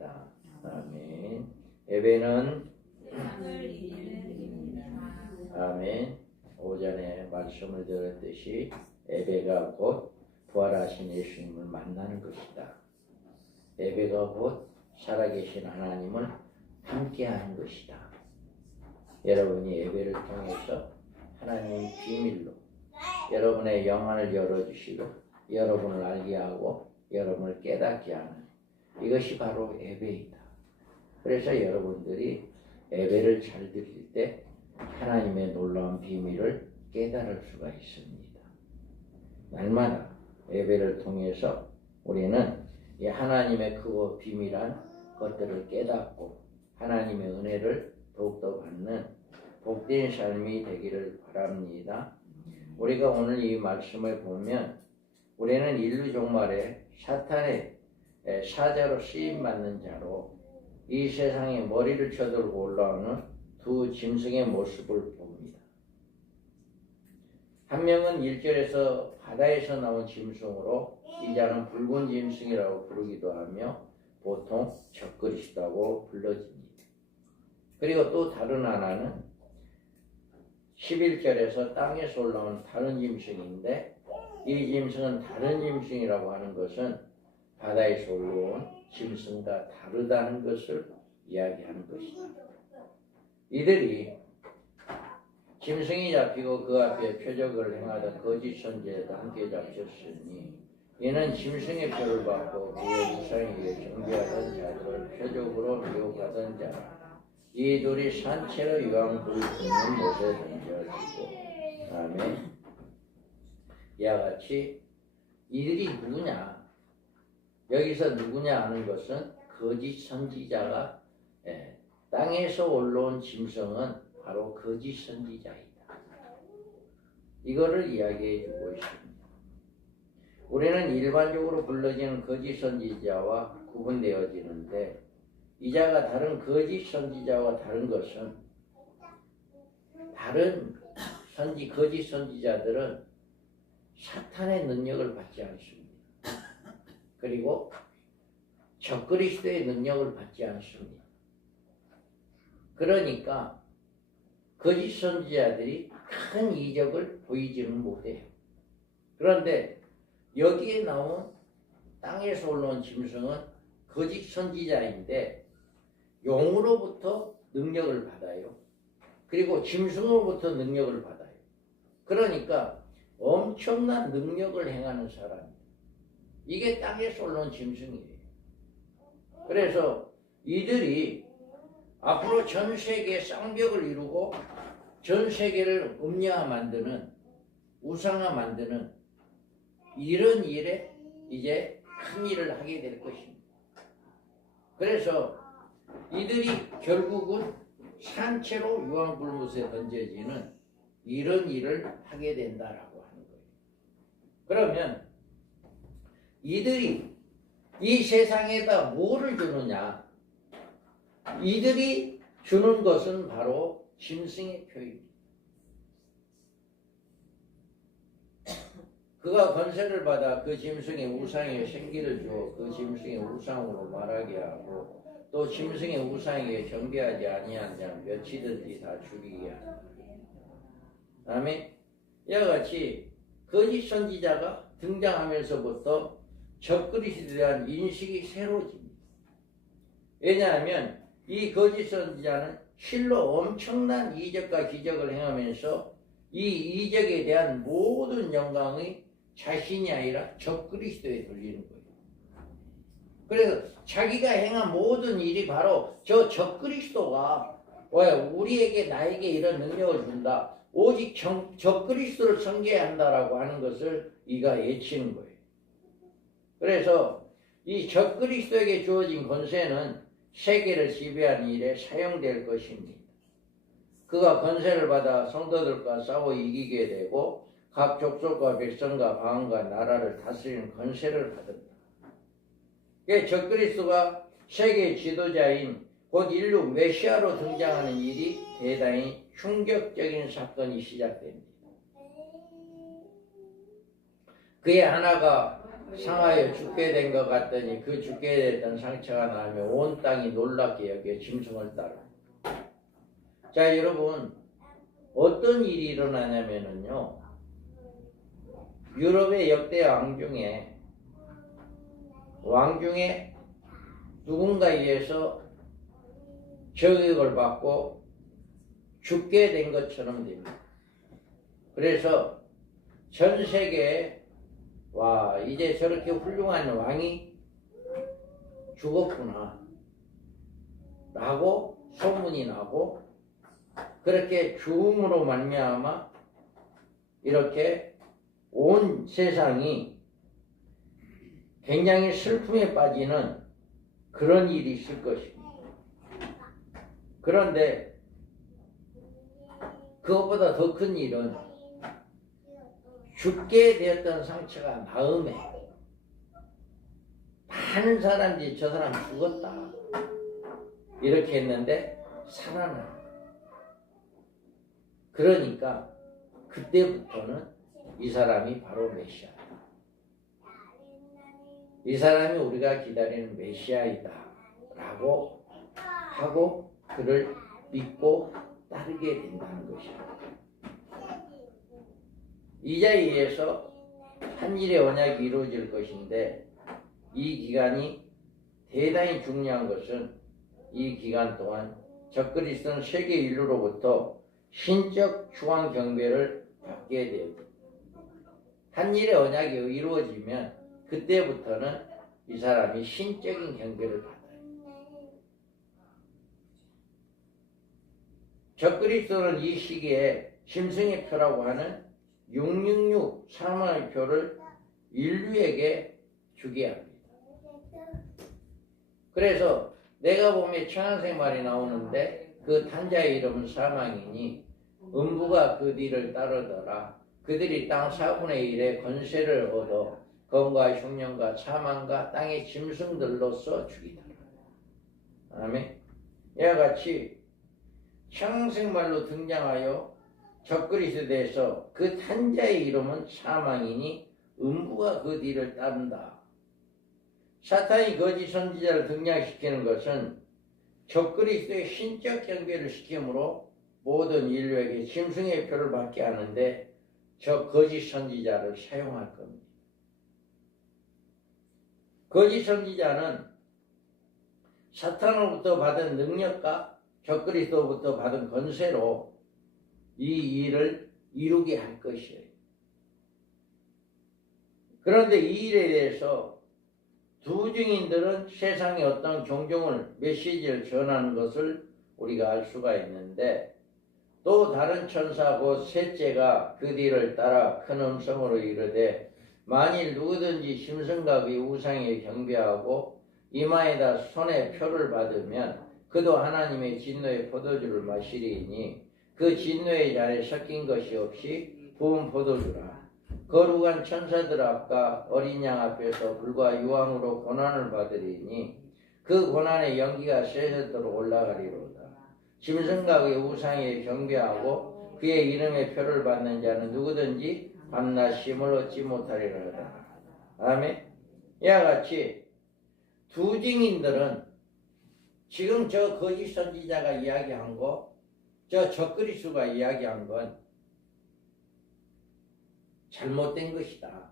것입니다. 아멘. 예배는 아멘. 오전에 말씀을 들었듯이 예배가 곧 부활하신 예수님을 만나는 것이다. 예배가 곧 살아계신 하나님을 함께하는 것이다. 여러분이 예배를 통해서 하나님 비밀로 여러분의 영안을 열어주시고 여러분을 알게 하고 여러분을 깨닫게 하는 이것이 바로 예배이다. 그래서 여러분들이 예배를 잘 드릴 때 하나님의 놀라운 비밀을 깨달을 수가 있습니다. 날마다 예배를 통해서 우리는 이 하나님의 크고 비밀한 것들을 깨닫고 하나님의 은혜를 더욱더 받는 복된 삶이 되기를 바랍니다. 우리가 오늘 이 말씀을 보면 우리는 인류 종말에 사탄의 사자로 쓰임받는 자로 이 세상에 머리를 쳐들고 올라오는 두 짐승의 모습을 봅니다. 한 명은 1절에서 바다에서 나온 짐승으로 이 자는 붉은 짐승이라고 부르기도 하며 보통 적그리스도라고 불러집니다. 그리고 또 다른 하나는 11절에서 땅에서 올라온 다른 짐승인데 이 짐승은 다른 짐승이라고 하는 것은 바다에서 올라온 짐승과 다르다는 것을 이야기하는 것입니다. 이들이 짐승이 잡히고 그 앞에 표적을 행하던 거짓 선지자도 함께 잡혔으니 이는 짐승의 표를 받고 그의 우상에게 경배하던 자들을 표적으로 미혹하던 자라. 이 둘이 산채로 유황불을 붓는 못에 던져지고 아멘. 이와 같이 이들이 누구냐? 여기서 누구냐 하는 것은 거짓 선지자가 땅에서 올라온 짐승은 바로 거짓 선지자이다. 이거를 이야기해 주고 있습니다. 우리는 일반적으로 불러지는 거짓 선지자와 구분되어지는데 이 자가 다른 거짓 선지자와 다른 것은 다른 거짓 선지자들은 사탄의 능력을 받지 않습니다. 그리고 적그리스도의 능력을 받지 않습니다. 그러니까 거짓 선지자들이 큰 이적을 보이지는 못해요. 그런데 여기에 나온 땅에서 올라온 짐승은 거짓 선지자인데 용으로부터 능력을 받아요. 그리고 짐승으로부터 능력을 받아요. 그러니까 엄청난 능력을 행하는 사람이에요. 이게 땅에서 올라온 짐승이에요. 그래서 이들이 앞으로 전 세계에 쌍벽을 이루고 전 세계를 음녀화 만드는 우상화 만드는 이런 일에 이제 큰 일을 하게 될 것입니다. 그래서 이들이 결국은 산채로 유황불못에 던져지는 이런 일을 하게 된다라고 하는 거예요. 그러면 이들이 이 세상에다 뭐를 주느냐? 이들이 주는 것은 바로 짐승의 표입니다. 그가 권세를 받아 그 짐승의 우상에 생기를 주어 그 짐승의 우상으로 말하게 하고 또 짐승의 우상에게 경배하지 아니한 자는 몇이든지 다 죽이게 하라. 아멘. 이와 같이 거짓 선지자가 등장하면서부터 적그리스도에 대한 인식이 새로워집니다. 왜냐하면 이 거짓 선지자는 실로 엄청난 이적과 기적을 행하면서 이 이적에 대한 모든 영광이 자신이 아니라 적그리스도에 돌리는 거예요. 그래서 자기가 행한 모든 일이 바로 저 적그리스도가 우리에게 나에게 이런 능력을 준다. 오직 적그리스도를 섬겨야 한다라고 하는 것을 이가 외치는 거예요. 그래서 이 적그리스도에게 주어진 권세는 세계를 지배하는 일에 사용될 것입니다. 그가 권세를 받아 성도들과 싸워 이기게 되고 각 족속과 백성과 방언과 나라를 다스리는 권세를 받는다. 적그리스도가 세계 지도자인 곧 인류 메시아로 등장하는 일이 대단히 충격적인 사건이 시작됩니다. 그의 하나가 상하여 죽게 된 것 같더니 그 죽게 됐던 상처가 나면 온 땅이 놀랍게 여겨 짐승을 따라. 자, 여러분, 어떤 일이 일어나냐면요, 유럽의 역대 왕 중에 누군가에 의해서 저격을 받고 죽게 된 것처럼 됩니다. 그래서 전 세계에 와, 이제 저렇게 훌륭한 왕이 죽었구나 라고 소문이 나고, 그렇게 죽음으로 말미암아 이렇게 온 세상이 굉장히 슬픔에 빠지는 그런 일이 있을 것입니다. 그런데 그것보다 더 큰 일은 죽게 되었던 상처가 나음에 많은 사람들이 저 사람 죽었다 이렇게 했는데 살아나. 그러니까 그때부터는 이 사람이 바로 메시아다. 이 사람이 우리가 기다리는 메시아이다 라고 하고 그를 믿고 따르게 된다는 것입니다. 이자에 의해서 한일의 언약이 이루어질 것인데, 이 기간이 대단히 중요한 것은 이 기간 동안 적그리스도는 세계 인류로부터 신적 중앙 경배를 받게 됩니다. 한일의 언약이 이루어지면 그때부터는 이 사람이 신적인 경배를 받아요. 적그리스도는 이 시기에 짐승의 표라고 하는 666 사망의 표를 인류에게 주게 합니다. 그래서 내가 보면 천안생 말이 나오는데 그 탄자의 이름은 사망이니 음부가 그 뒤를 따르더라. 그들이 땅 4분의 1의 권세를 얻어 검과 흉년과 사망과 땅의 짐승들로서 죽이더라. 아멘. 이와 같이 천안생말로 등장하여 적그리스도에서 그 탄자의 이름은 사망이니 음부가 그 뒤를 따른다. 사탄이 거짓 선지자를 등장시키는 것은 적그리스도의 신적 경배를 시키므로 모든 인류에게 짐승의 표를 받게 하는데 저 거짓 선지자를 사용할 겁니다. 거짓 선지자는 사탄으로부터 받은 능력과 적그리스도로부터 받은 권세로 이 일을 이루게 할 것이에요. 그런데 이 일에 대해서 두 증인들은 세상의 어떤 경종을 메시지를 전하는 것을 우리가 알 수가 있는데, 또 다른 천사 곧 셋째가 그 뒤를 따라 큰 음성으로 이르되 만일 누구든지 짐승과 그의 우상에 경배하고 이마에다 손에 표를 받으면 그도 하나님의 진노의 포도주를 마시리니 그 진노의 잔에 섞인 것이 없이 부은 포도주라. 거룩한 천사들 앞과 어린 양 앞에서 불과 유황으로 고난을 받으리니 그 고난의 연기가 쇠쇠도록 올라가리로다. 짐승과 그의 우상에 경배하고 그의 이름의 표를 받는 자는 누구든지 밤낮 쉼을 얻지 못하리로다. 아멘. 이와 같이 두 증인들은 지금 저 거짓 선지자가 이야기한 거, 저 적그리스도가 이야기한 건 잘못된 것이다.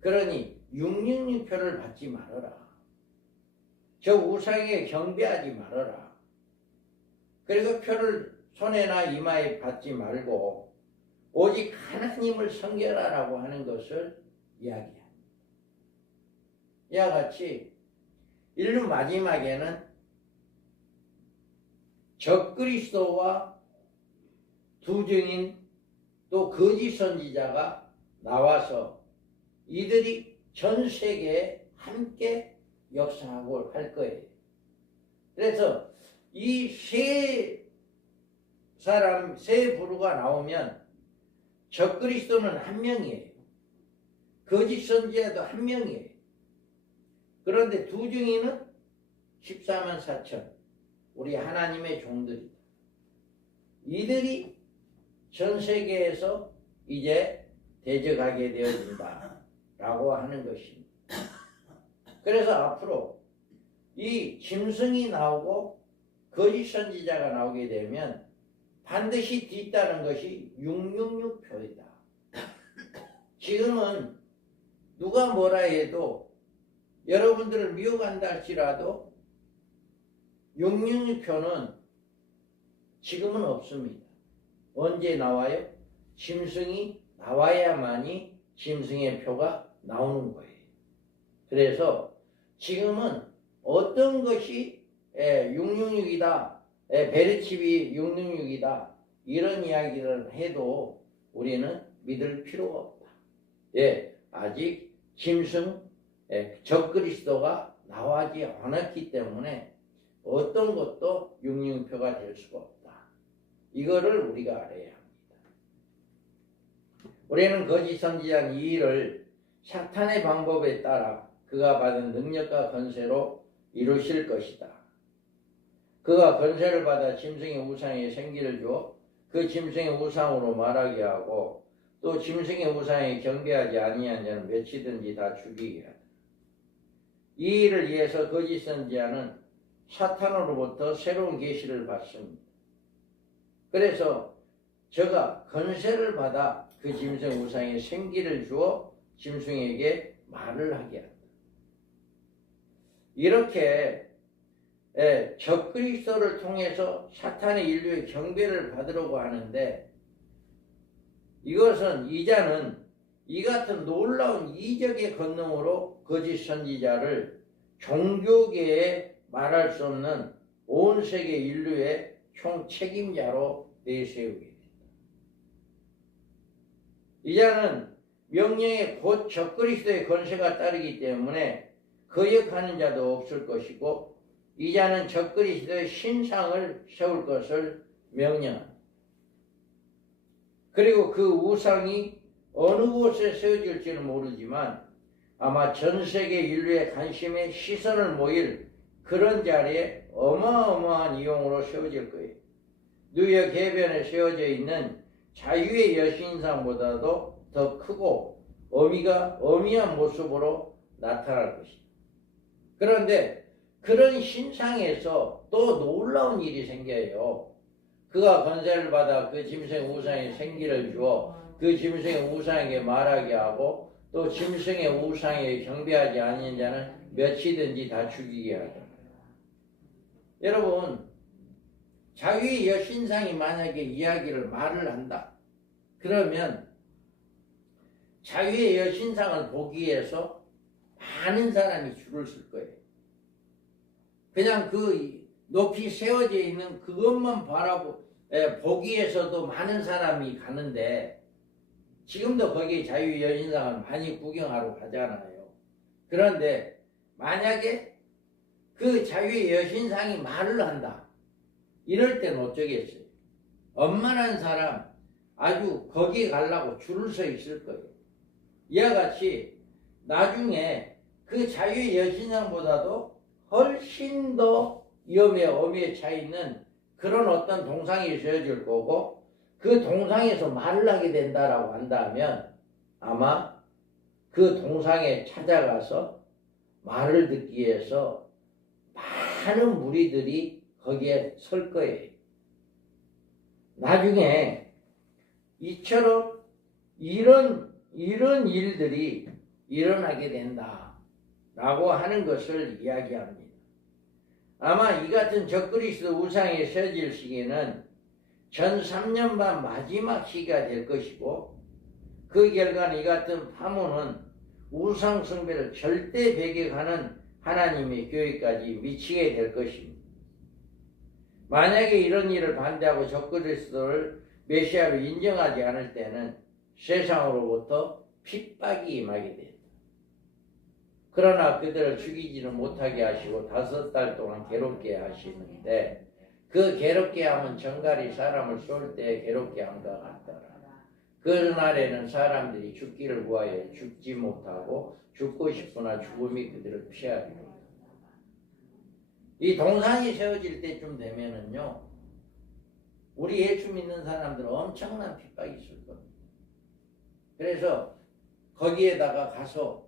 그러니 666표를 받지 말아라. 저 우상에 경배하지 말아라. 그리고 표를 손에나 이마에 받지 말고 오직 하나님을 섬겨라라고 하는 것을 이야기합니다. 이와 같이 인류 마지막에는 적그리스도와 두 증인 또 거짓 선지자가 나와서 이들이 전 세계에 함께 역사하고 할 거예요. 그래서 이 세 사람, 세 부류가 나오면 적그리스도는 한 명이에요. 거짓 선지자도 한 명이에요. 그런데 두 증인은 14만 4천 우리 하나님의 종들이다. 이들이 전 세계에서 이제 대적하게 되어진다. 라고 하는 것입니다. 그래서 앞으로 이 짐승이 나오고 거짓 선지자가 나오게 되면 반드시 뒤따른 것이 666표이다. 지금은 누가 뭐라 해도 여러분들을 미혹한다 할지라도 666표는 지금은 없습니다. 언제 나와요? 짐승이 나와야만이 짐승의 표가 나오는 거예요. 그래서 지금은 어떤 것이 666이다, 베르칩이 666이다 이런 이야기를 해도 우리는 믿을 필요가 없다. 아직 짐승, 적그리스도가 나오지 않았기 때문에 어떤 것도 666표가 될 수가 없다. 이거를 우리가 알아야 합니다. 우리는 거짓 선지자 이 일을 사탄의 방법에 따라 그가 받은 능력과 권세로 이루실 것이다. 그가 권세를 받아 짐승의 우상에 생기를 주어 그 짐승의 우상으로 말하게 하고 또 짐승의 우상에 경배하지 아니한 자는 몇이든지 다 죽이게 하다. 이 일을 위해서 거짓 선지자는 사탄으로부터 새로운 계시를 받습니다. 그래서 저가 권세를 받아 그 짐승 우상에 생기를 주어 짐승에게 말을 하게 한다. 이렇게 적그리스도를 통해서 사탄의 인류의 경배를 받으려고 하는데 이것은 이자는 이 같은 놀라운 이적의 권능으로 거짓 선지자를 종교계에 말할 수 없는 온 세계 인류의 총책임자로 내세우게 된다. 이자는 명령에 곧 적그리스도의 권세가 따르기 때문에 거역하는 자도 없을 것이고 이자는 적그리스도의 신상을 세울 것을 명령합니다. 그리고 그 우상이 어느 곳에 세워질지는 모르지만 아마 전 세계 인류의 관심에 시선을 모일 그런 자리에 어마어마한 이용으로 세워질 거예요. 뉴욕 해변에 세워져 있는 자유의 여신상보다도 더 크고 어미한 모습으로 나타날 것입니다. 그런데 그런 신상에서 또 놀라운 일이 생겨요. 그가 권세를 받아 그 짐승의 우상에 생기를 주어 그 짐승의 우상에게 말하게 하고 또 짐승의 우상에 경배하지 않는 자는 몇이든지 다 죽이게 하다. 여러분, 자유의 여신상이 만약에 이야기를 말을 한다. 그러면 자유의 여신상을 보기 위해서 많은 사람이 줄을 쓸 거예요. 그냥 그 높이 세워져 있는 그것만 보기 위해서도 많은 사람이 가는데 지금도 거기 자유의 여신상을 많이 구경하러 가잖아요. 그런데 만약에 그 자유의 여신상이 말을 한다. 이럴 때는 어쩌겠어요? 엄만한 사람 아주 거기에 가려고 줄을 서 있을 거예요. 이와 같이 나중에 그 자유의 여신상보다도 훨씬 더 어미에 차 있는 그런 어떤 동상이 세워질 거고 그 동상에서 말을 하게 된다라고 한다면 아마 그 동상에 찾아가서 말을 듣기 위해서 많은 무리들이 거기에 설 거예요. 나중에 이처럼 이런 일들이 일어나게 된다라고 하는 것을 이야기합니다. 아마 이 같은 적그리스도 우상에 세워질 시기는 전 3년 반 마지막 시기가 될 것이고 그 결과는 이 같은 파문은 우상 숭배를 절대 배격하는 하나님의 교회까지 미치게 될 것입니다. 만약에 이런 일을 반대하고 적그리스도를 메시아로 인정하지 않을 때는 세상으로부터 핍박이 임하게 된다. 그러나 그들을 죽이지는 못하게 하시고 5달 동안 괴롭게 하시는데 그 괴롭게 함은 정갈이 사람을 쏠 때 괴롭게 함과 같더라. 그날에는 사람들이 죽기를 구하여 죽지 못하고 죽고 싶으나 죽음이 그들을 피하리라. 이 동상이 세워질 때쯤 되면은요, 우리 예수 믿는 사람들은 엄청난 핍박이 있을 겁니다. 그래서 거기에다가 가서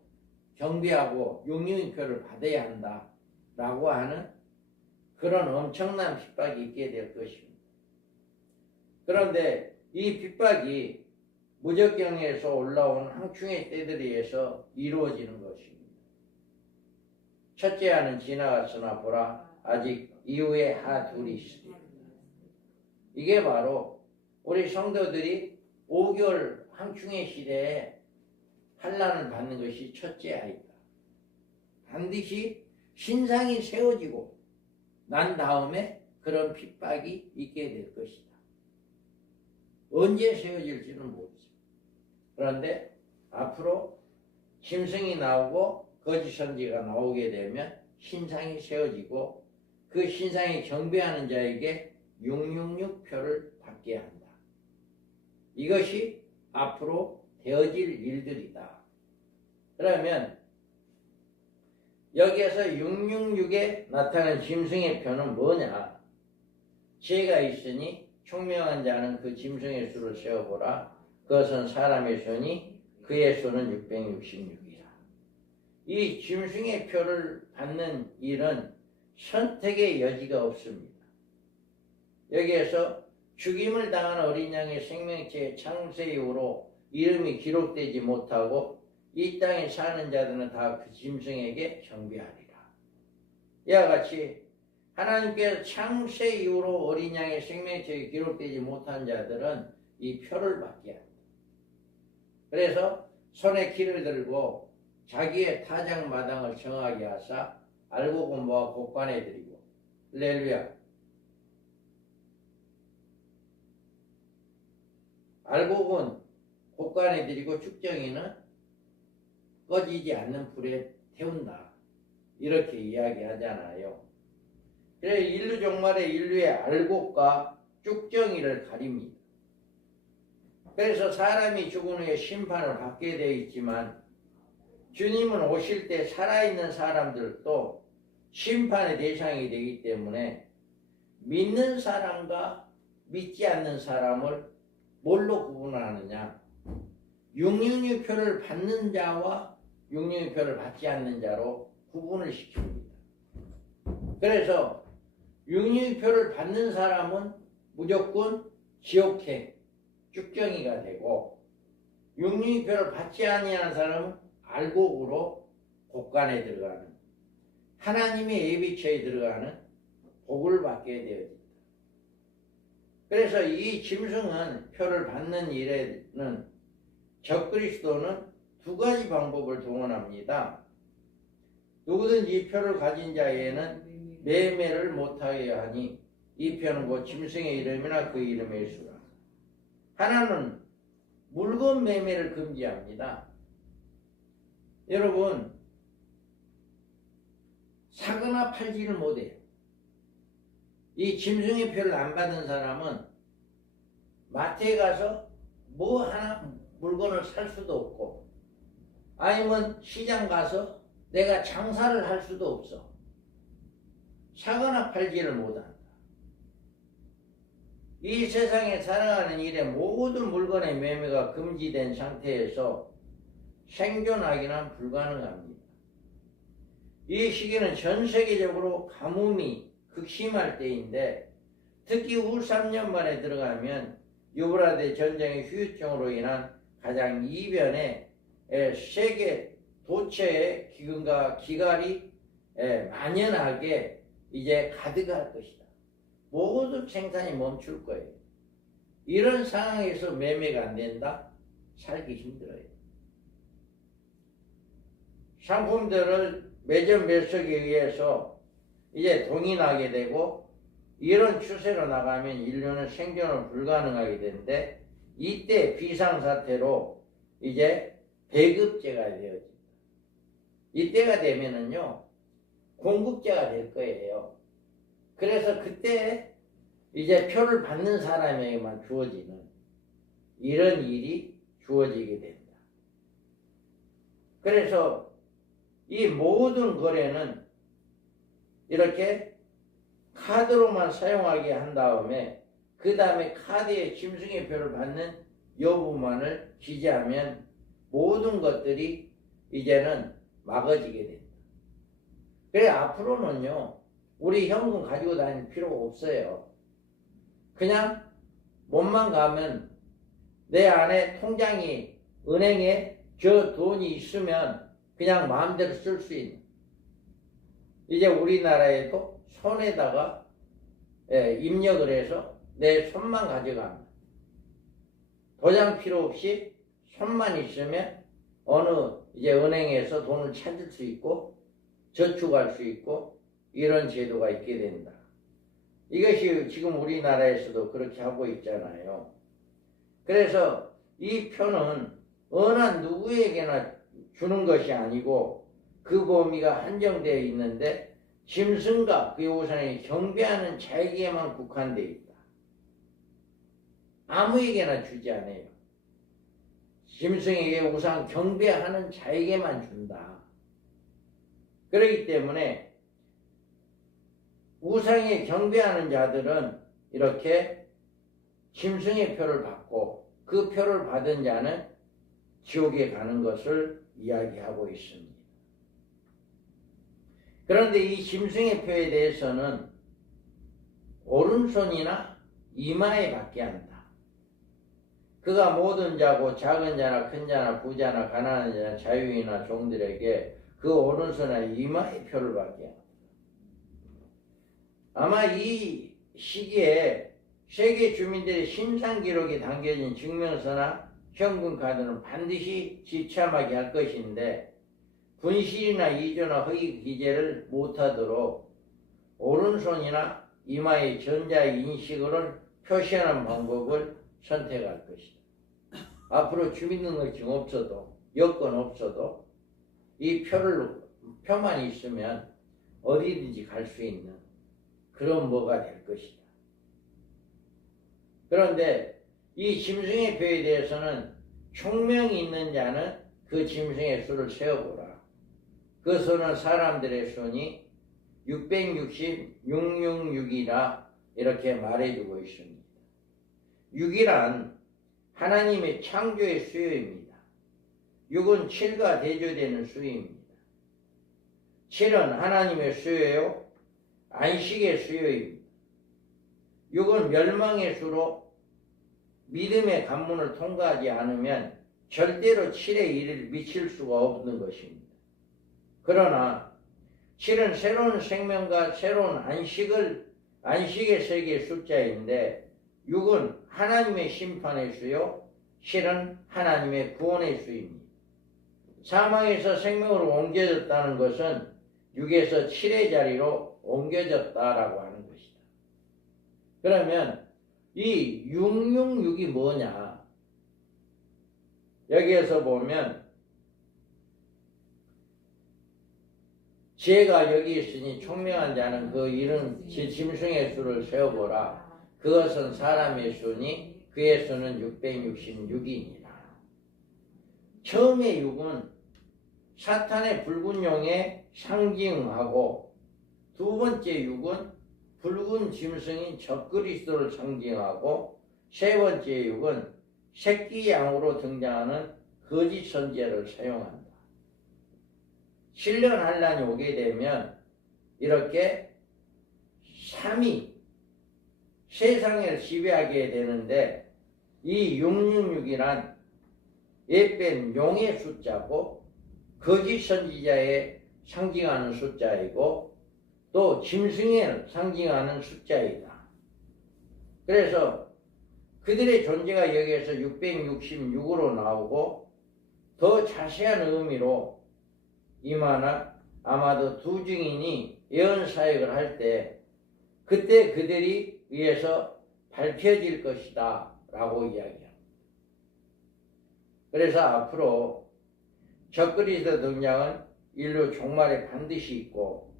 경비하고 용융표를 받아야 한다 라고 하는 그런 엄청난 핍박이 있게 될 것입니다. 그런데 이 핍박이 무적경에서 올라온 황충의 때들에 의해서 이루어지는 것입니다. 첫째 하는 지나갔으나 보라 아직 이후에 하 둘이 있으리라. 이게 바로 우리 성도들이 5개월 황충의 시대에 환난을 받는 것이 첫째 아이다. 반드시 신상이 세워지고 난 다음에 그런 핍박이 있게 될 것이다. 언제 세워질지는 모르죠. 그런데 앞으로 짐승이 나오고 거짓 선지가 나오게 되면 신상이 세워지고 그 신상이 경배하는 자에게 666표를 받게 한다. 이것이 앞으로 되어질 일들이다. 그러면 여기에서 666에 나타난 짐승의 표는 뭐냐? 지혜가 있으니 총명한 자는 그 짐승의 수를 세어보라. 그것은 사람의 손이 그의 수는 666이라. 이 짐승의 표를 받는 일은 선택의 여지가 없습니다. 여기에서 죽임을 당한 어린 양의 생명체의 창세 이후로 이름이 기록되지 못하고 이 땅에 사는 자들은 다 그 짐승에게 경배하리라. 이와 같이 하나님께서 창세 이후로 어린 양의 생명체에 기록되지 못한 자들은 이 표를 받게 합니다. 그래서 손에 키를 들고 자기의 타작 마당을 정하게 하사 알고 공부와 곡관에 드리고 할렐루야. 알곡은 곡관에 드리고 축정이는 꺼지지 않는 불에 태운다. 이렇게 이야기하잖아요. 그래서 인류 종말에 인류의 알곡과 쭉정이를 가립니다. 그래서 사람이 죽은 후에 심판을 받게 되어 있지만 주님은 오실 때 살아있는 사람들도 심판의 대상이 되기 때문에 믿는 사람과 믿지 않는 사람을 뭘로 구분하느냐? 666표를 받는 자와 666표를 받지 않는 자로 구분을 시킵니다. 그래서 666표를 받는 사람은 무조건 지옥행, 쭉정이가 되고 666표를 받지 아니하는 사람은 알곡으로 곡간에 들어가는 하나님의 예비처에 들어가는 복을 받게 되어집니다. 그래서 이 짐승은 표를 받는 일에는 적그리스도는 두 가지 방법을 동원합니다. 누구든지 이 표를 가진 자에게는 매매를 못하게 하니 이 표는 곧 짐승의 이름이나 그 이름의 수라. 하나는 물건 매매를 금지합니다. 여러분 사거나 팔지를 못해요. 이 짐승의 표를 안 받은 사람은 마트에 가서 뭐 하나 물건을 살 수도 없고 아니면 시장 가서 내가 장사를 할 수도 없어. 사거나 팔지를 못한다. 이 세상에 살아가는 일에 모든 물건의 매매가 금지된 상태에서 생존하기는 불가능합니다. 이 시기는 전 세계적으로 가뭄이 극심할 때인데 특히 후 3년 만에 들어가면 유브라데 전쟁의 후유증으로 인한 가장 이변의 세계 도처의 기근과 기갈이 만연하게 이제 가득할 것이다. 모든 생산이 멈출 거예요. 이런 상황에서 매매가 안 된다? 살기 힘들어요. 상품들을 매점 매석에 의해서 이제 돈이 나게 되고 이런 추세로 나가면 인류는 생존을 불가능하게 되는데 이때 비상사태로 이제 배급제가 되어집니다. 이때가 되면은요 공급제가 될 거예요. 그래서 그때 이제 표를 받는 사람에게만 주어지는 이런 일이 주어지게 됩니다. 그래서 이 모든 거래는 이렇게 카드로만 사용하게 한 다음에 그 다음에 카드에 짐승의 표를 받는 여부만을 기재하면 모든 것들이 이제는 막아지게 된다. 그래 앞으로는요 우리 현금 가지고 다닐 필요가 없어요. 그냥 몸만 가면 내 안에 통장이 은행에 저 돈이 있으면 그냥 마음대로 쓸 수 있는, 이제 우리나라에도 손에다가 입력을 해서 내 손만 가져갑니다. 도장 필요 없이 손만 있으면 어느 이제 은행에서 돈을 찾을 수 있고 저축할 수 있고 이런 제도가 있게 된다. 이것이 지금 우리나라에서도 그렇게 하고 있잖아요. 그래서 이 표는 어느 누구에게나 주는 것이 아니고 그 범위가 한정되어 있는데 짐승과 그의 우상에 경배하는 자에게만 국한되어 있다. 아무에게나 주지 않아요. 짐승에게 우상 경배하는 자에게만 준다. 그렇기 때문에 우상에 경배하는 자들은 이렇게 짐승의 표를 받고 그 표를 받은 자는 지옥에 가는 것을 이야기하고 있습니다. 그런데 이 짐승의 표에 대해서는 오른손이나 이마에 받게 한다. 그가 모든 자고 작은 자나 큰 자나 부자나 가난한 자나 자유인이나 종들에게 그 오른손이나 이마에 표를 받게 한다. 아마 이 시기에 세계 주민들의 신상 기록이 담겨진 증명서나 현금 카드는 반드시 지참하게 할 것인데 분실이나 이조나 허위 기재를 못하도록 오른손이나 이마의 전자인식을 표시하는 방법을 선택할 것이다. 앞으로 주민등록증 없어도 여권 없어도 이 표만 있으면 어디든지 갈 수 있는 그런 뭐가 될 것이다. 그런데 이 짐승의 표에 대해서는 총명이 있는 자는 그 짐승의 수를 세어보라. 그 수는 사람들의 수니 666이라 이렇게 말해주고 있습니다. 6이란 하나님의 창조의 수요입니다. 6은 7과 대조되는 수요입니다. 7은 하나님의 수요요 안식의 수요입니다. 6은 멸망의 수로 믿음의 관문을 통과하지 않으면 절대로 7의 일을 미칠 수가 없는 것입니다. 그러나 7은 새로운 생명과 새로운 안식의 세계의 숫자인데 6은 하나님의 심판의 수요 7은 하나님의 구원의 수입니다. 사망에서 생명으로 옮겨졌다는 것은 6에서 7의 자리로 옮겨졌다라고 하는 것이다. 그러면 이 666이 뭐냐? 여기에서 보면 제가 여기 있으니 총명한 자는 그 이른 짐승의 수를 세어보라. 그것은 사람의 수니 그의 수는 666이니라. 처음에 6은 사탄의 붉은 용에 상징하고 두 번째 6은 붉은 짐승인 적그리스도를 상징하고 세 번째 6은 새끼 양으로 등장하는 거짓 선지자를 사용한다. 신령 환란이 오게 되면 이렇게 3이 세상을 지배하게 되는데 이 666이란 옛뺀 용의 숫자고 거짓 선지자의 상징하는 숫자이고 또 짐승을 상징하는 숫자이다. 그래서 그들의 존재가 여기에서 666으로 나오고 더 자세한 의미로 이마나 아마도 두 증인이 예언 사역을 할 때 그때 그들이 위에서 밝혀질 것이다 라고 이야기합니다. 그래서 앞으로 적그리스도 등장은 인류 종말에 반드시 있고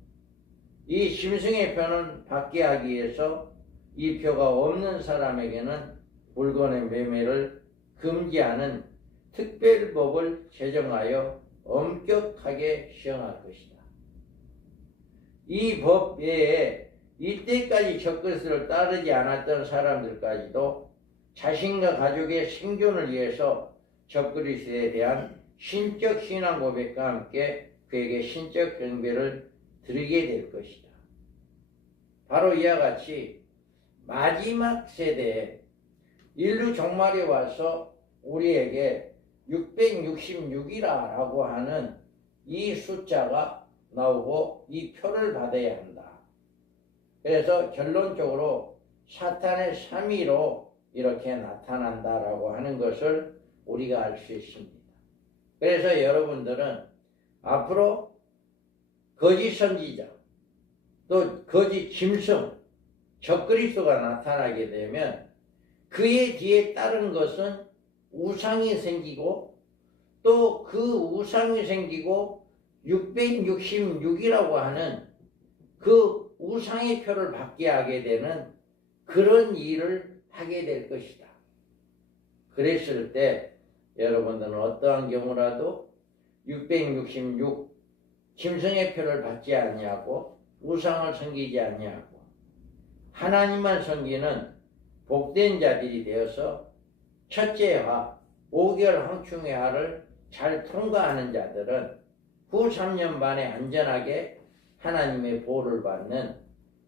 이 짐승의 표는 받게 하기 위해서 이 표가 없는 사람에게는 물건의 매매를 금지하는 특별법을 제정하여 엄격하게 시행할 것이다. 이 법 외에 이때까지 적그리스도를 따르지 않았던 사람들까지도 자신과 가족의 생존을 위해서 적그리스도에 대한 신적 신앙 고백과 함께 그에게 신적 경배를 드리게 될 것이다. 바로 이와 같이 마지막 세대에 인류 종말이 와서 우리에게 666이라고 하는 이 숫자가 나오고 이 표를 받아야 한다. 그래서 결론적으로 사탄의 3위로 이렇게 나타난다라고 하는 것을 우리가 알 수 있습니다. 그래서 여러분들은 앞으로 거짓 선지자 또 거짓 짐승 적그리스도가 나타나게 되면 그의 뒤에 따른 것은 우상이 생기고 또 그 우상이 생기고 666이라고 하는 그 우상의 표를 받게 하게 되는 그런 일을 하게 될 것이다. 그랬을 때 여러분들은 어떠한 경우라도 666 짐승의 표를 받지 아니하고 우상을 섬기지 아니하고 하나님만 섬기는 복된 자들이 되어서 첫째화 5개월 황충회화를 잘 통과하는 자들은 후 3년 반에 안전하게 하나님의 보호를 받는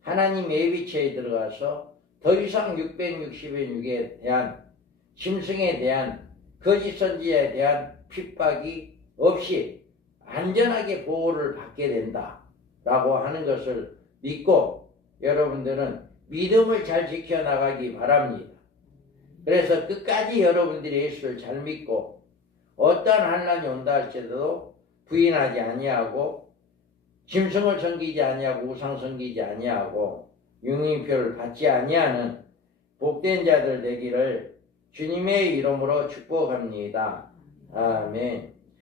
하나님 예비체에 들어가서 더 이상 666에 대한 짐승에 대한 거짓 선지자에 대한 핍박이 없이 안전하게 보호를 받게 된다라고 하는 것을 믿고 여러분들은 믿음을 잘 지켜나가기 바랍니다. 그래서 끝까지 여러분들이 예수를 잘 믿고 어떠한 환난이 온다 할지라도 부인하지 아니하고 짐승을 섬기지 아니하고 우상 섬기지 아니하고 융인표를 받지 아니하는 복된 자들 되기를 주님의 이름으로 축복합니다. 아멘.